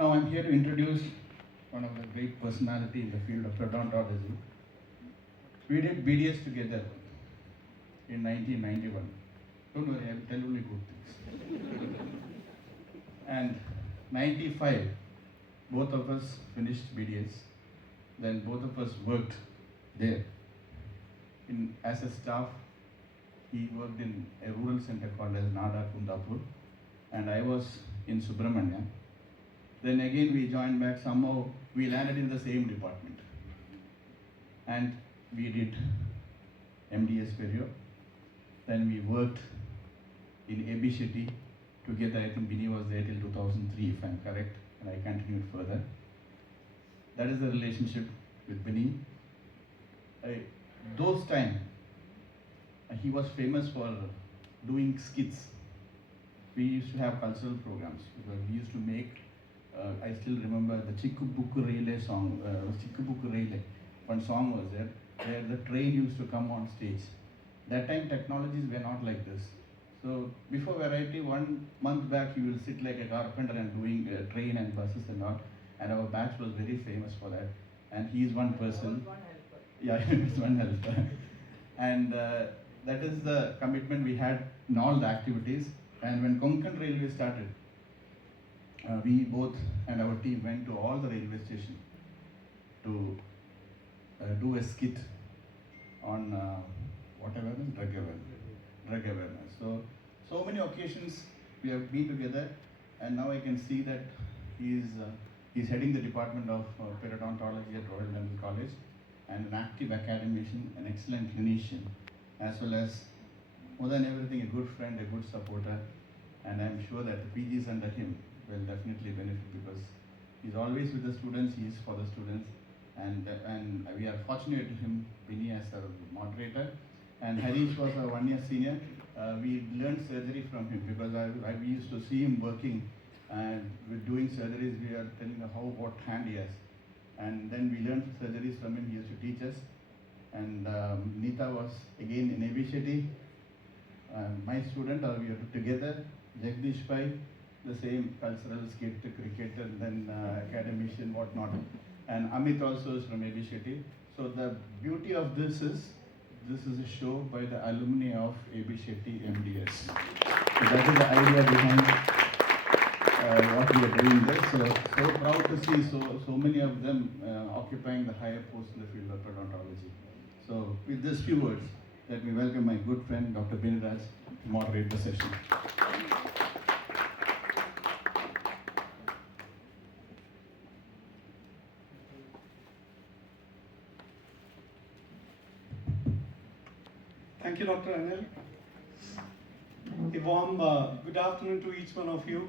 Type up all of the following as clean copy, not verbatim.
Now I'm here to introduce one of the great personality in the field of odontology. We did BDS together in 1991. Don't worry, I will tell only good things. And 95, both of us finished BDS. Then both of us worked there. As a staff, he worked in a rural center called as Nada Kundapur, and I was in Subramania. Then again we joined back, somehow we landed in the same department. And we did MDS Perio. Then we worked in AB Shetty together. I think Bini was there till 2003 if I'm correct, and I continued further. That is the relationship with Bini. Those times, he was famous for doing skits. We used to have cultural programs. We used to make, I still remember the Chikku Bukku Relay song, Chikku Bukku Relay. One song was there, where the train used to come on stage. That time technologies were not like this. So before variety, 1 month back, you will sit like a carpenter and doing train and buses and all. And our batch was very famous for that. And he is one person. Yeah, he's one helper. And that is the commitment we had in all the activities. And when Konkan Railway started, we both and our team went to all the railway stations to do a skit on whatever is drug awareness. So many occasions we have been together, and now I can see that he's heading the department of periodontology at Royal Dental College, and an active academician, an excellent clinician, as well as more than everything a good friend, a good supporter, and I'm sure that the PGs under him will definitely benefit because he's always with the students, he is for the students, and we are fortunate to him, Vinny as our moderator, and Harish was our 1 year senior. We learned surgery from him because we used to see him working and with doing surgeries. We are telling him what hand he has, and then we learned surgeries from him. He used to teach us, and Neeta was again in AB Shetty, my student. We are together. Jagdish Pai, the same cultural skit, cricketer, then academician, whatnot. And Amit also is from AB Shetty. So the beauty of this is a show by the alumni of AB Shetty MDS. So that is the idea behind what we are doing there. So proud to see so many of them occupying the higher posts in the field of odontology. So with these few words, let me welcome my good friend Dr. Biniraj to moderate the session. Thank you, Dr. Anil. A warm good afternoon to each one of you.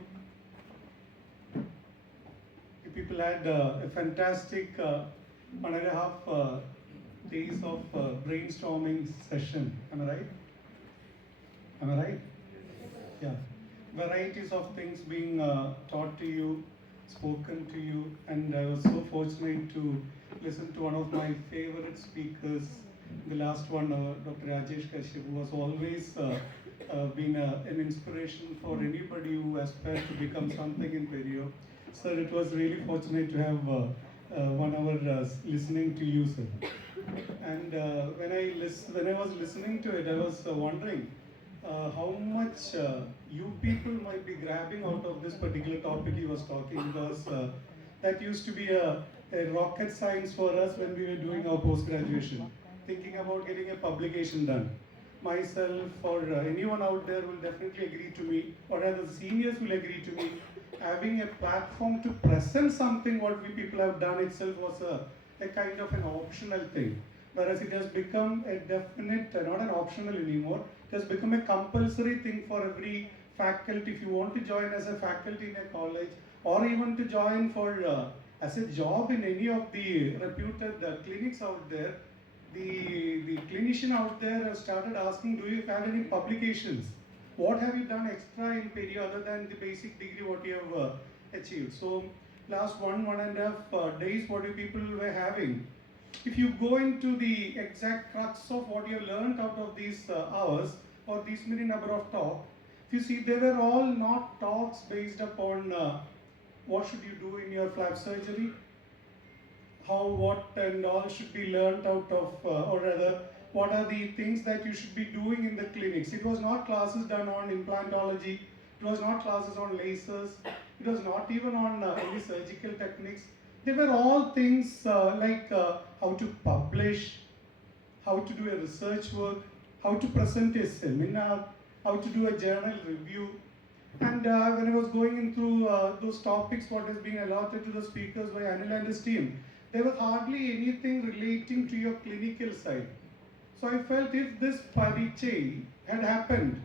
You people had a fantastic 1.5 days of brainstorming session. Am I right? Am I right? Yeah. Varieties of things being taught to you, spoken to you, and I was so fortunate to listen to one of my favorite speakers, the last one, Dr. Rajesh Kashyap, who was always been an inspiration for anybody who aspires to become something in Perio. Sir, it was really fortunate to have 1 hour listening to you, sir. And when I was listening to it, I was wondering how much you people might be grabbing out of this particular topic he was talking, because that used to be a rocket science for us when we were doing our post-graduation, thinking about getting a publication done. Myself or anyone out there will definitely agree to me, or rather the seniors will agree to me, having a platform to present something what we people have done itself was a kind of an optional thing. Whereas it has become a definite, not an optional anymore, it has become a compulsory thing for every faculty. If you want to join as a faculty in a college, or even to join for as a job in any of the reputed clinics out there, the clinician out there has started asking, do you have any publications? What have you done extra in Perio other than the basic degree what you have achieved? So last 1.5 days what you people were having, if you go into the exact crux of what you have learned out of these hours or these many number of talks, if you see, they were all not talks based upon what should you do in your flap surgery, how, what and all should be learnt out of, or rather, what are the things that you should be doing in the clinics. It was not classes done on implantology, it was not classes on lasers, it was not even on any surgical techniques. They were all things like how to publish, how to do a research work, how to present a seminar, how to do a journal review. And when I was going into those topics, what is being allotted to the speakers by Anil and his team, there was hardly anything relating to your clinical side. So I felt if this Parichay had happened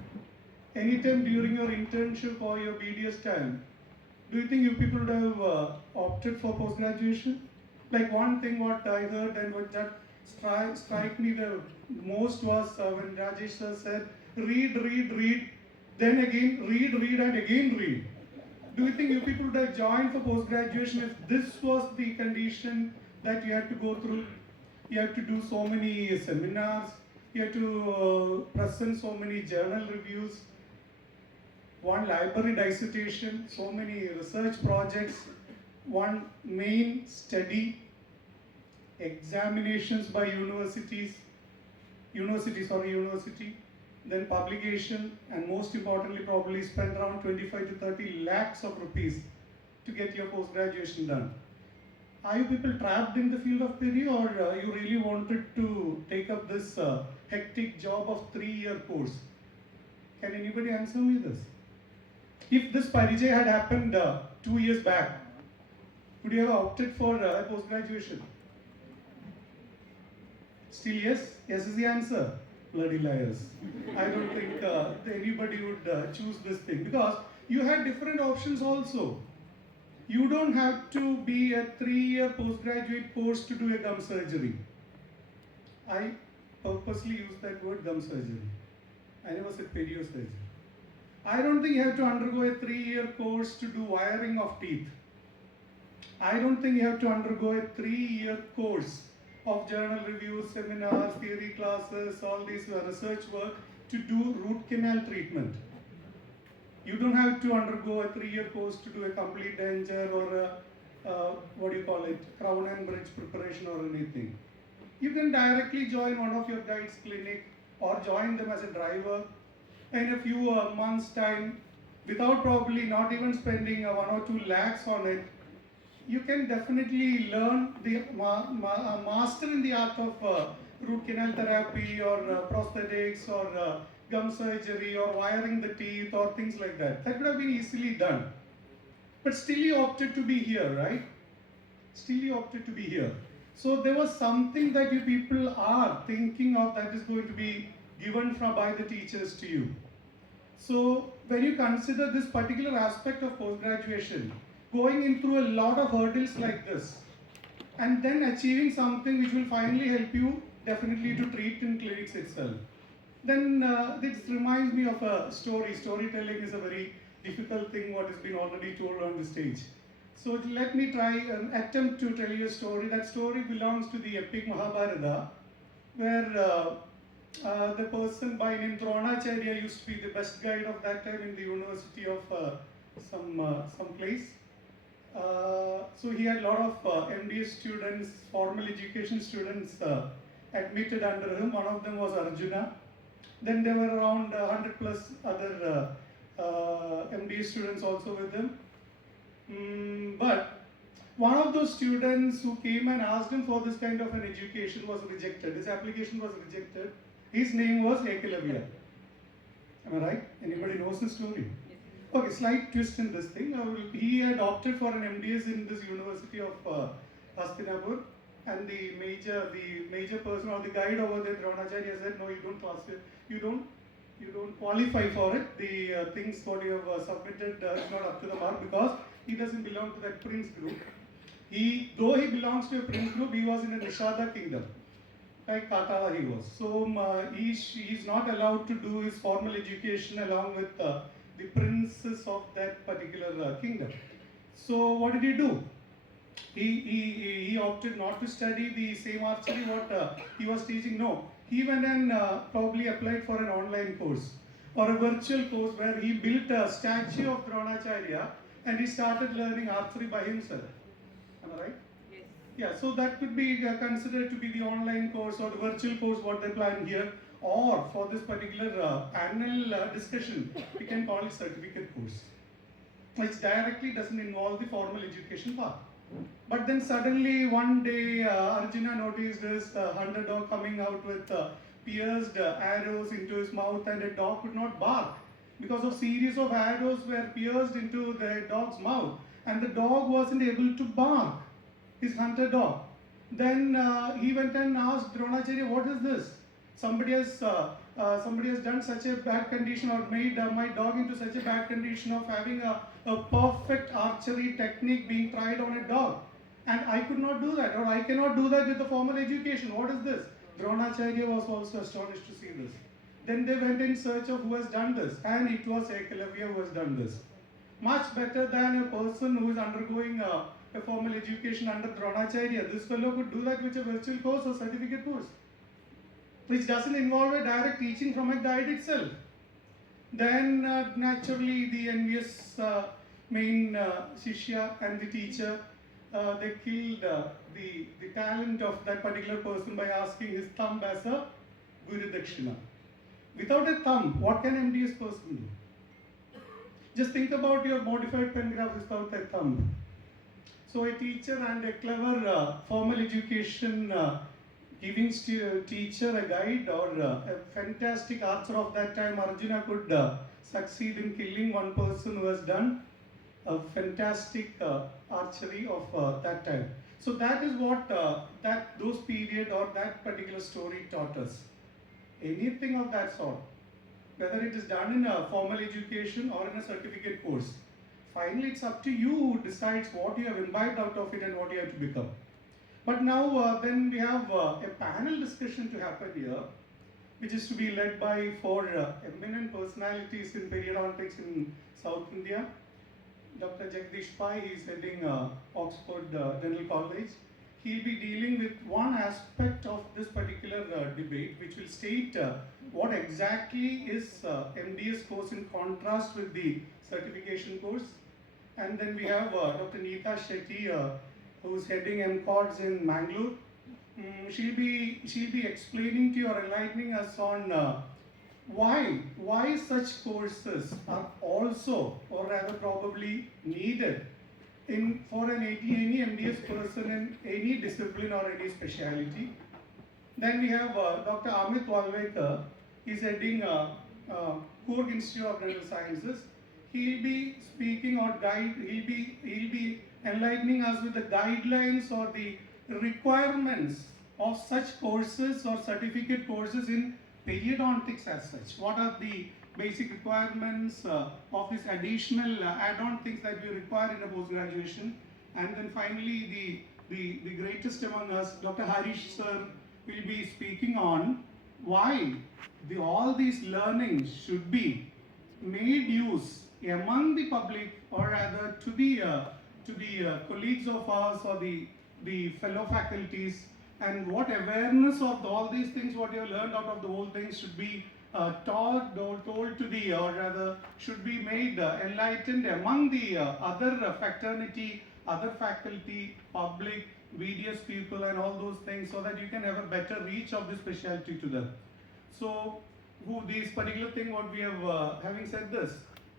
anytime during your internship or your BDS time, do you think you people would have opted for post-graduation? Like one thing what I heard and what that strike me the most was when Rajesh sir said, read, then again read and again read. Do you think you people would have joined for post-graduation if this was the condition that you had to go through? You have to do so many seminars, you have to present so many journal reviews, one library dissertation, so many research projects, one main study, examinations by university, then publication, and most importantly probably spend around 25 to 30 lakhs of rupees to get your post-graduation done. Are you people trapped in the field of peri, or you really wanted to take up this hectic job of 3-year course? Can anybody answer me this? If this Parichay had happened 2 years back, would you have opted for post-graduation? Still yes? Yes is the answer. Bloody liars. I don't think anybody would choose this thing, because you had different options also. You don't have to be a 3-year postgraduate course to do a gum surgery. I purposely use that word, gum surgery. I never said periosurgery. I don't think you have to undergo a 3-year course to do wiring of teeth. I don't think you have to undergo a 3-year course of journal reviews, seminars, theory classes, all these research work to do root canal treatment. You don't have to undergo a 3-year course to do a complete denture or a crown and bridge preparation or anything. You can directly join one of your guides' clinic or join them as a driver in a few months' time, without probably not even spending 1 or 2 lakhs on it. You can definitely learn the master in the art of root canal therapy or prosthetics or gum surgery or wiring the teeth or things like that. That could have been easily done. But still you opted to be here, right? Still you opted to be here. So there was something that you people are thinking of that is going to be given by the teachers to you. So when you consider this particular aspect of post-graduation, going in through a lot of hurdles like this, and then achieving something which will finally help you definitely to treat in clinics itself, then this reminds me of a story. Storytelling is a very difficult thing, what has been already told on the stage. So let me try an attempt to tell you a story. That story belongs to the epic Mahabharata, where the person by name Dronacharya used to be the best guide of that time in the university of some place. So he had a lot of MDS students, formal education students admitted under him. One of them was Arjuna. Then there were around 100 plus other MDS students also with him. But one of those students who came and asked him for this kind of an education was rejected. His application was rejected. His name was Ekalavya. Am I right? Anybody knows the story? Okay, slight twist in this thing. He had opted for an MDS in this University of Hastinapur, and the major person or the guide over there, Dronacharya, said, no, you don't qualify for it. The things what you have submitted is not up to the mark, because he doesn't belong to that prince group. Though he belongs to a prince group, he was in a Nishada kingdom, like Katala he was. So he's not allowed to do his formal education along with the princes of that particular kingdom. So what did he do? He opted not to study the same archery what he was teaching. No, he went and probably applied for an online course or a virtual course where he built a statue of Dronacharya and he started learning archery by himself. Am I right? Yes. Yeah, so that could be considered to be the online course or the virtual course what they plan here, or for this particular panel discussion, we can call it certificate course, which directly doesn't involve the formal education part. But then suddenly one day Arjuna noticed this hunter dog coming out with pierced arrows into his mouth, and a dog could not bark because of series of arrows were pierced into the dog's mouth, and the dog wasn't able to bark, his hunter dog. Then he went and asked Dronacharya, what is this? Somebody has done such a bad condition, or made my dog into such a bad condition of having a perfect archery technique being tried on a dog. And I could not do that, or I cannot do that with the formal education. What is this? Dronacharya was also astonished to see this. Then they went in search of who has done this, and it was Ekalavya who has done this. Much better than a person who is undergoing a formal education under Dronacharya. This fellow could do that with a virtual course or certificate course, which doesn't involve a direct teaching from a guide itself. Then naturally the envious main Shishya and the teacher, they killed the talent of that particular person by asking his thumb as a Guru Dakshina. Without a thumb, what can MDS person do? Just think about your modified pen graph without a thumb. So a teacher and a clever formal education giving teacher a guide, or a fantastic archer of that time, Arjuna could succeed in killing one person who has done a fantastic archery of that time. So that is what those period or that particular story taught us. Anything of that sort, whether it is done in a formal education or in a certificate course, finally it's up to you who decides what you have imbibed out of it and what you have to become. But now then we have a panel discussion to happen here, which is to be led by four eminent personalities in periodontics in South India. Dr. Jagdish Pai is heading Oxford Dental College. He'll be dealing with one aspect of this particular debate, which will state what exactly is MDS course in contrast with the certification course. And then we have Dr. Neeta Shetty, who's heading MCODs in Mangalore. She'll be explaining to you or enlightening us on why such courses are also, or rather probably needed for any MDS person in any discipline or any speciality. Then we have Dr. Amit Walvekar. He's heading Coorg Institute of Dental Sciences. He'll be speaking or he'll be enlightening us with the guidelines or the requirements of such courses or certificate courses in periodontics as such. What are the basic requirements of this additional add-on things that we require in a post-graduation? And then finally, the greatest among us, Dr. Harish sir, will be speaking on why all these learnings should be made use among the public, or rather to the colleagues of ours or the fellow faculties, and what awareness of all these things, what you have learned out of the whole thing, should be taught or told to the, or rather should be made enlightened among the other fraternity, other faculty, public, various people and all those things, so that you can have a better reach of the specialty to them. So this particular thing, what we have, having said this,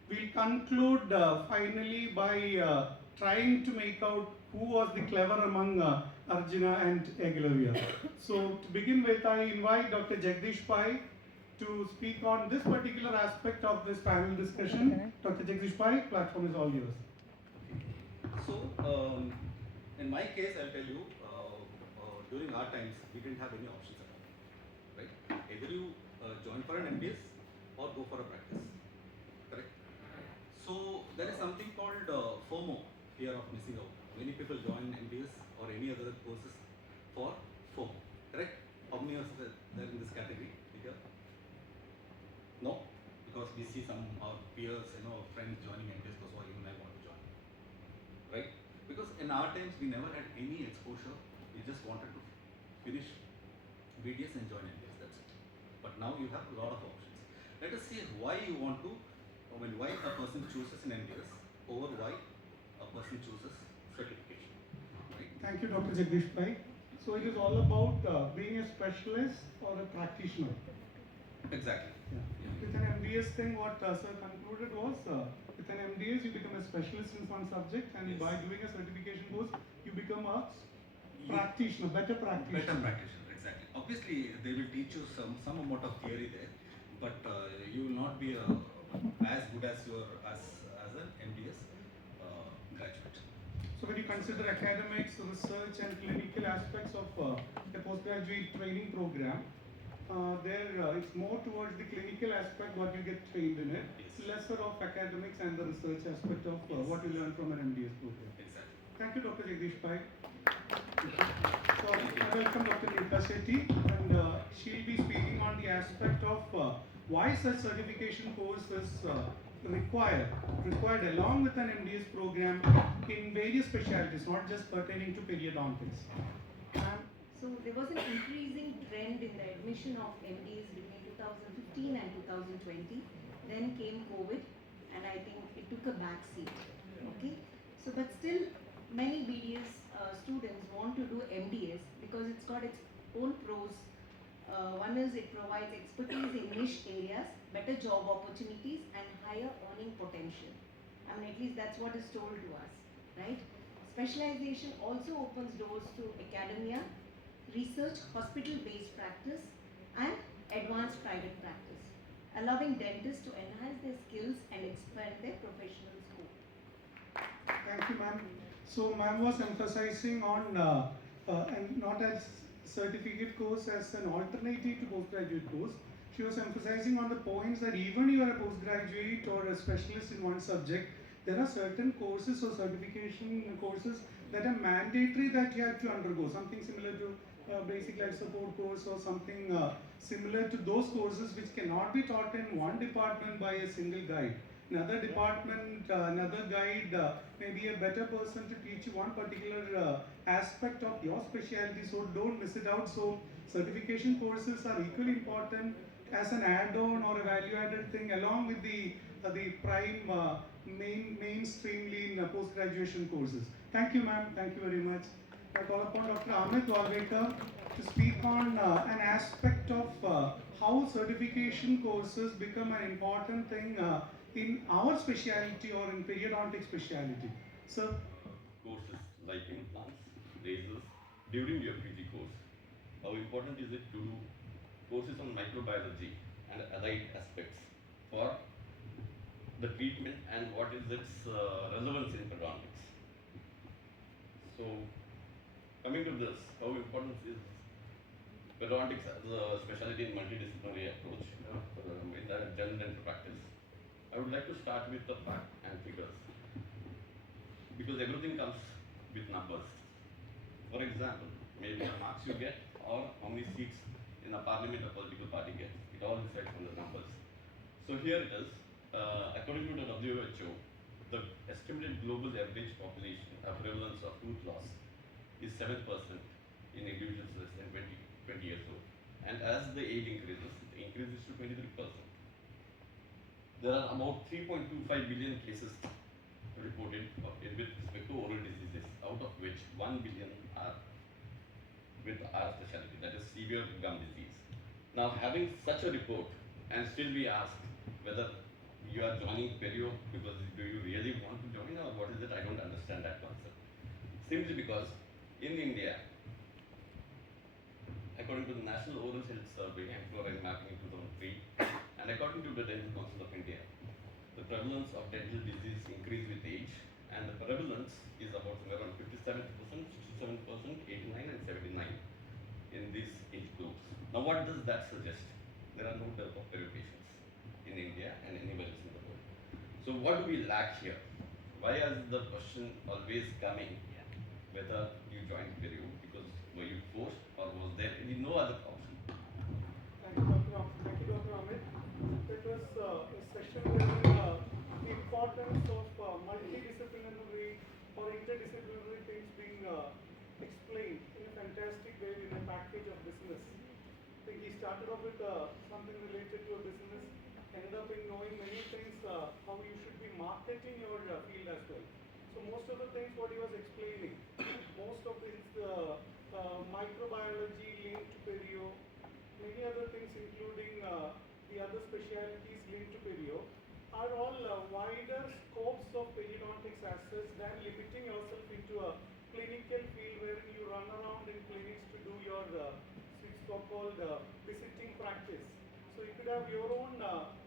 we'll conclude finally by trying to make out who was the clever among Arjuna and Ekalavya. So to begin with, I invite Dr. Jagdish Pai to speak on this particular aspect of this panel discussion. Dr. Jagdish Pai, platform is all yours. So, in my case, I'll tell you, during our times, we didn't have any options at all, right? Either you join for an MBS or go for a practice, correct? So, there is something called FOMO, fear of missing out. Many people join MBS or any other courses for FOMO, correct? How many of us are there in this category? Here? No? Because we see some our peers, friends joining MBS, so even I want to join, right? Because in our times, we never had any exposure. We just wanted to finish BDS and join MBS, that's it. But now you have a lot of options. Let us see why you want to, why a person chooses an MBS over why person chooses certification, right? Thank you, Dr. Jagdish Pai. So it is all about being a specialist or a practitioner. Exactly. Yeah. With an MDS thing, what sir concluded was, with an MDS you become a specialist in one subject, and Yes. by doing a certification course, you become a You- practitioner, better practitioner. Better practitioner, exactly. Obviously, they will teach you some amount of theory there, but you will not be as good as as an MDS graduate. So when you consider academics, research and clinical aspects of a postgraduate training program, it's more towards the clinical aspect what you get trained in it, Yes. lesser of academics and the research aspect of what you learn from an MDS program. Exactly. Thank you, Dr. Jagdish Pai. So I welcome Dr. Nita Shetty, and she'll be speaking on the aspect of why such certification course is required along with an MDS program in various specialties, not just pertaining to periodontics. So there was an increasing trend in the admission of MDs between 2015 and 2020. Then came COVID, and I think it took a back seat. Okay, so but still many BDS students want to do MDS because it's got its own pros. One is it provides expertise in niche areas, better job opportunities, and higher earning potential. I mean, at least that's what is told to us, right? Specialization also opens doors to academia, research, hospital-based practice, and advanced private practice, allowing dentists to enhance their skills and expand their professional scope. Thank you, ma'am. So, ma'am was emphasizing on and not as certificate course as an alternative to postgraduate course. She was emphasizing on the points that even you are a postgraduate or a specialist in one subject, there are certain courses or certification courses that are mandatory that you have to undergo. Something similar to basic life support course or something similar to those courses which cannot be taught in one department by a single guide. Another department, another guide may be a better person to teach you one particular aspect of your specialty, so don't miss it out. So certification courses are equally important as an add-on or a value-added thing along with the prime mainstreamly in post-graduation courses. Thank you, ma'am. Thank you very much. I call upon Dr. Amit Walvekar to speak on an aspect of how certification courses become an important thing in our specialty or in periodontic specialty. Sir? Courses like implants, lasers, during your PG course. How important is it to do courses on microbiology and allied aspects for the treatment and what is its relevance in periodontics? So, coming to this, how important is periodontics as a specialty in multidisciplinary approach in the general dental practice? I would like to start with the fact and figures, because everything comes with numbers. For example, maybe the marks you get or how many seats in a parliament a political party gets. It all decides on the numbers. So here it is. According to the WHO, the estimated global average population prevalence of tooth loss is 7% in individuals less than 20 years old. And as the age increases, it increases to 23%. There are about 3.25 billion cases reported with respect to oral diseases, out of which 1 billion are with our specialty, that is severe gum disease. Now, having such a report, and still we ask whether you are joining perio because do you really want to join or what is it? I don't understand that concept. Simply because in India, according to the National Oral Health Survey and Fluoride Mapping in 2003, and according to the Dental Council of India, the prevalence of dental disease increase with age, and the prevalence is about somewhere around 57%, 67%, 89 and 79 in these age groups. Now what does that suggest? There are no dearth of perio patients in India and anywhere else in the world. So what do we lack here? Why is the question always coming whether you joined perio because were you forced or was there any no other option? Thank you, Dr. Amit. It was a session where the importance of multidisciplinary or interdisciplinary things being explained in a fantastic way in a package of business. I think he started off with something related to a business, ended up in knowing many things, how you should be marketing your field as well. So most of the things what he was explaining, most of it is microbiology linked to perio, many other things including the other specialities linked to perio, are all wider scopes of periodontics as such than limiting yourself into a clinical field where you run around in clinics to do your so-called visiting practice. So you could have your own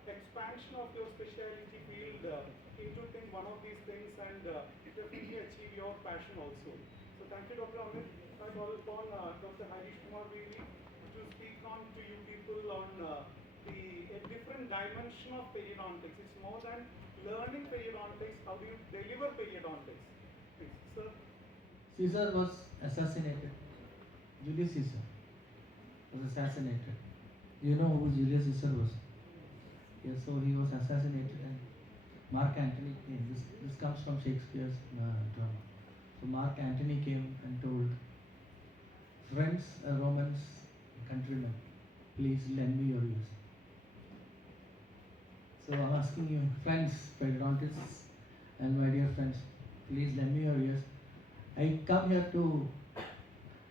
expansion of your specialty field into one of these things and definitely achieve your passion also. So thank you, Dr. Amit. I call upon Dr. Harish Kumar Bedi to speak on to you people on a different dimension of periodontics. It's more than learning periodontics. How do you deliver periodontics? Please, sir. Caesar was assassinated. Julius Caesar was assassinated. You know who Julius Caesar was? Yes, so he was assassinated and Mark Antony came. This comes from Shakespeare's drama. So Mark Antony came and told, friends, Romans, countrymen, please lend me your ears. So I'm asking you, friends, periodontists, and my dear friends, please lend me your ears. I come here to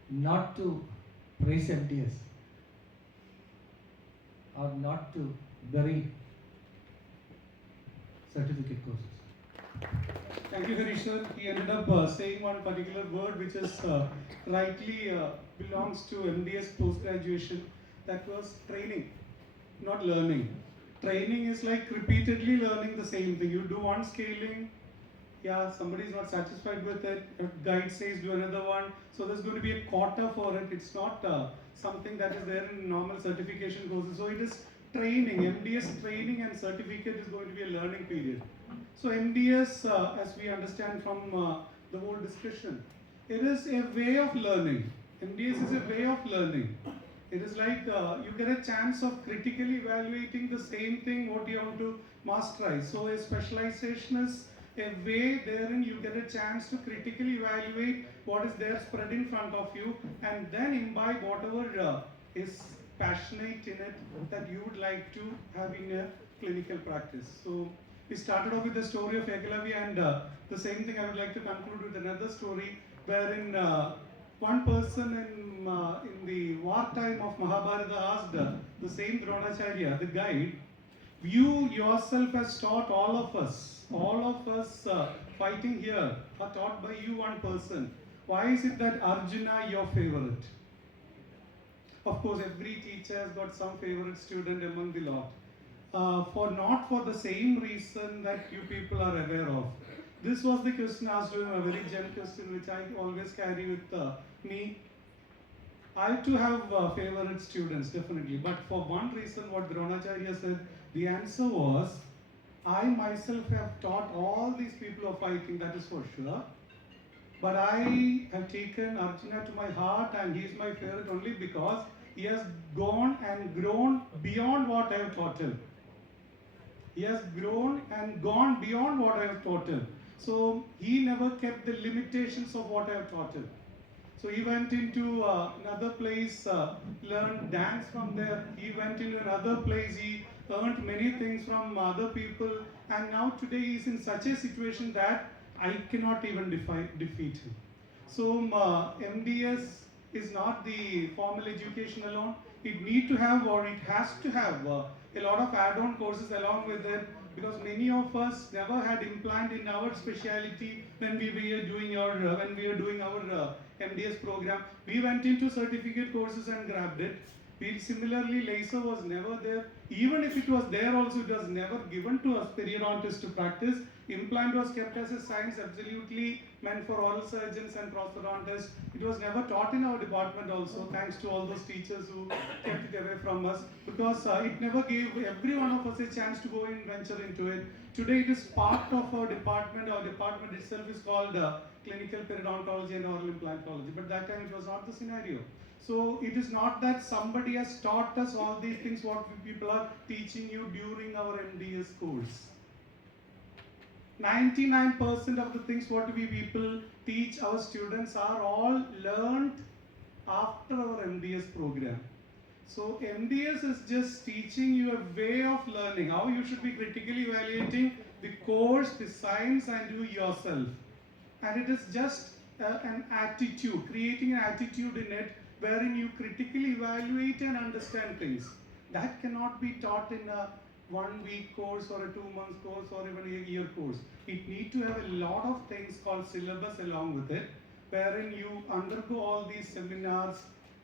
not to praise MTS or not to bury certificate courses. Thank you, Harish sir. He ended up saying one particular word which is rightly belongs to MDS post-graduation. That was training, not learning. Training is like repeatedly learning the same thing. You do one scaling, yeah, somebody is not satisfied with it, a guide says do another one, so there's going to be a quota for it. It's not something that is there in normal certification courses. So it is training. MDS training and certificate is going to be a learning period. So MDS, as we understand from the whole discussion, it is a way of learning. MDS is a way of learning. It is like you get a chance of critically evaluating the same thing what you want to masterize. So a specialization is a way therein you get a chance to critically evaluate what is there spread in front of you and then imbibe whatever is passionate in it that you would like to have in a clinical practice. So we started off with the story of Eklavya, and the same thing I would like to conclude with another story wherein one person in the wartime of Mahabharata asked the same Dronacharya, the guide, you yourself has taught all of us fighting here are taught by you one person. Why is it that Arjuna your favorite? Of course, every teacher has got some favorite student among the lot. Not for the same reason that you people are aware of. This was the question asked to him, a very gentle question which I always carry with me. I too have favorite students, definitely, but for one reason what Dronacharya said, the answer was, I myself have taught all these people of fighting, that is for sure. But I have taken Arjuna to my heart and he is my favorite only because he has gone and grown beyond what I have taught him. He has grown and gone beyond what I have taught him. So he never kept the limitations of what I have taught him. So he went into another place, learned dance from there. He went into another place, he earned many things from other people. And now today he is in such a situation that I cannot even defeat him. So MDS is not the formal education alone. It need to have, or it has to have a lot of add-on courses along with it, because many of us never had implant in our specialty when we were doing our MDS program. We went into certificate courses and grabbed it. Similarly, laser was never there. Even if it was there also, it was never given to us periodontists to practice. Implant was kept as a science absolutely meant for oral surgeons and prosthodontists. It was never taught in our department also, thanks to all those teachers who kept it away from us, because it never gave every one of us a chance to go and venture into it. Today it is part of our department. Our department itself is called clinical periodontology and oral implantology, but that time it was not the scenario. So it is not that somebody has taught us all these things what people are teaching you during our MDS course. 99% of the things what we people teach our students are all learned after our MDS program. So MDS is just teaching you a way of learning, how you should be critically evaluating the course, the science, and you yourself. and it is just an attitude, creating an attitude in it wherein you critically evaluate and understand things. That cannot be taught in a 1 week course or a 2 month course or even a year course. It needs to have a lot of things called syllabus along with it, wherein you undergo all these seminars,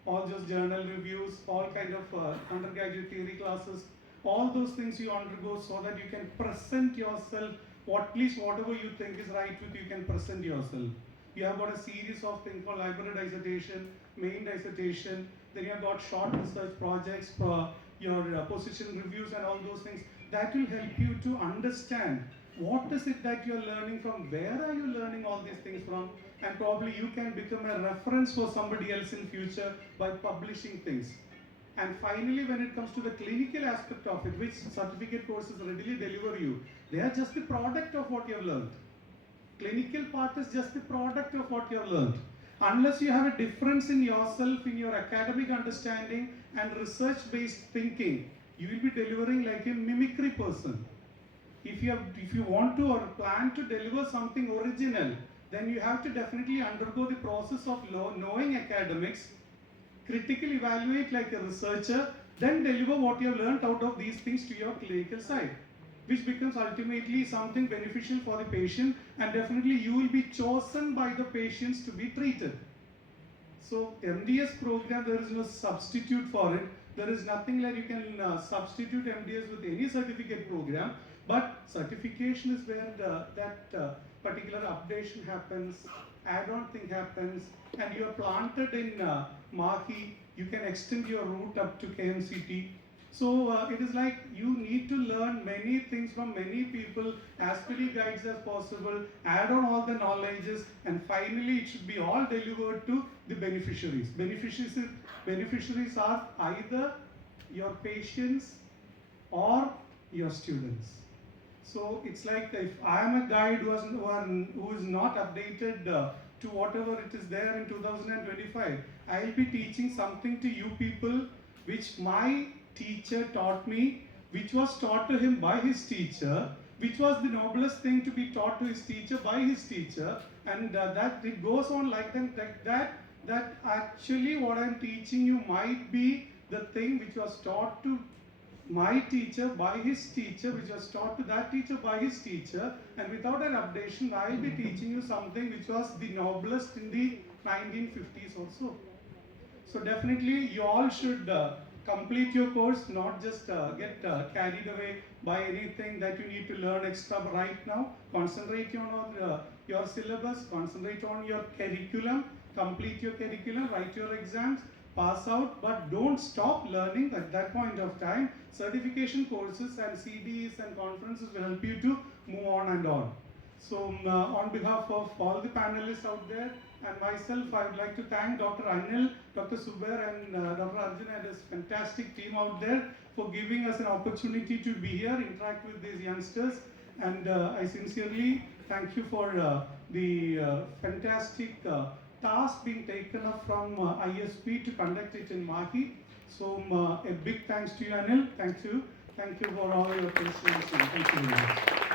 all just journal reviews, all kind of undergraduate theory classes, all those things you undergo so that you can present yourself, or at least whatever you think is right with you can present yourself. You have got a series of things called library dissertation, main dissertation, then you have got short research projects, your position reviews and all those things. That will help you to understand what is it that you are learning from, where are you learning all these things from, and probably you can become a reference for somebody else in future by publishing things. And finally, when it comes to the clinical aspect of it, which certificate courses readily deliver you, they are just the product of what you have learned. Clinical part is just the product of what you have learned. Unless you have a difference in yourself, in your academic understanding and research-based thinking, you will be delivering like a mimicry person. If you want to or plan to deliver something original, then you have to definitely undergo the process of knowing academics, critically evaluate like a researcher, then deliver what you have learned out of these things to your clinical side, which becomes ultimately something beneficial for the patient, and definitely you will be chosen by the patients to be treated. So MDS program, there is no substitute for it. There is nothing like you can substitute MDS with any certificate program, but certification is where that particular updation happens, add-on thing happens, and you are planted in Mahi, you can extend your route up to KMCT. So it is like you need to learn many things from many people, as many guides as possible, add on all the knowledges, and finally it should be all delivered to the beneficiaries. Beneficiaries are either your patients or your students. So it's like if I am a guide who is not updated to whatever it is there in 2025, I will be teaching something to you people which my teacher taught me, which was taught to him by his teacher, which was the noblest thing to be taught to his teacher by his teacher, and that it goes on like that, that actually what I am teaching you might be the thing which was taught to my teacher by his teacher, which was taught to that teacher by his teacher, and without an updation, I will be teaching you something which was the noblest in the 1950s also. So definitely you all should complete your course, not just get carried away by anything that you need to learn extra right now. Concentrate on your syllabus, concentrate on your curriculum, complete your curriculum, write your exams, pass out, but don't stop learning at that point of time. Certification courses and CDs and conferences will help you to move on and on. So on behalf of all the panelists out there and myself, I would like to thank Dr. Anil, Dr. Suber and Dr. Arjun and his fantastic team out there for giving us an opportunity to be here, interact with these youngsters, and I sincerely thank you for the fantastic task being taken up from ISP to conduct it in Mahi. So a big thanks to you, Anil. Thank you for all your patience, and thank you very much.